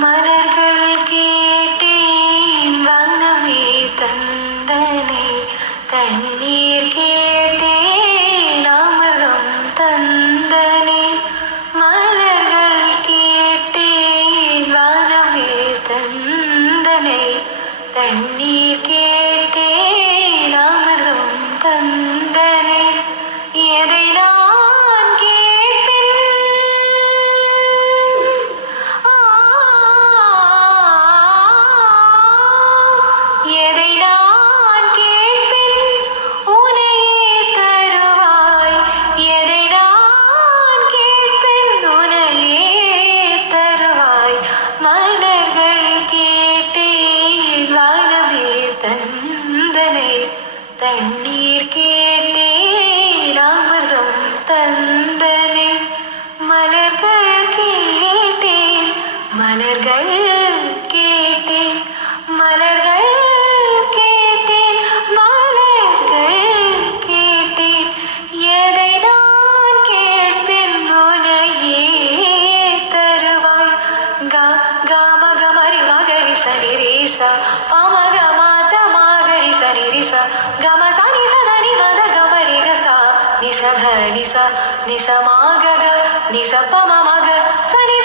மலர்கள் கேட்டேன் வனமே தந்தனை, தண்ணீர் கேட்டேன் அமிர்தம் தந்தனை. மலர்கள் கேட்டேன் வனமே தந்தனை, தண்ணீர் கேட்டேன் அமிர்தம் தந்தனை. எதை நான் கேட்பேன்? எதை நான் கேட்பேன்? உனையே தருவாய். எதை நான் கேட்பேன்? உனையே தருவாய். மலர்கள் கேட்டேன் வானமே தந்தனை, தண்ணீர் கேட்டேன் அமிர்தம் தந்தனை. மலர்கள் கேட்டேன், மலர்கள் கேட்டேன், மலர்கள் கேட்டேன், மலர்கள் கேட்டேன். எதை நான் கேட்பேன்? உனையே தருவாய். க கம கமரி மகரி சரி ரேசா பமக மாத மகரி சரி ரிசா கம சனி சதனி மத கமரி கசா நிச நிச நிச மக நிச பம மக சனி